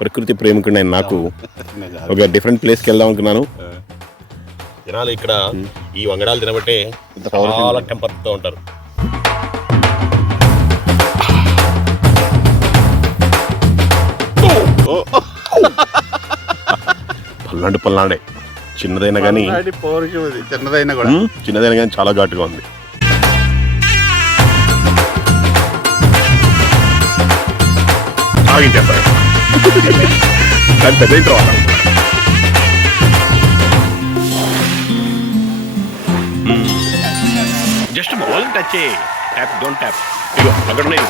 ప్రకృతి ప్రేమికుడైన నాకు ఒక డిఫరెంట్ ప్లేస్కి వెళ్దాం అనుకున్నాను. జనాలు ఇక్కడ ఈ వంగడాలు తినబట్టే చాలా టెంపర్తో ఉంటారు. పల్నాడే చిన్నదైనా కానీ చిన్నదైనా కానీ చాలా ఘాటుగా ఉంది. ఆగించేస్తారు పెద్ద just ball touch tap don't tap. ఇగో అక్కడ ఉన్నాయి.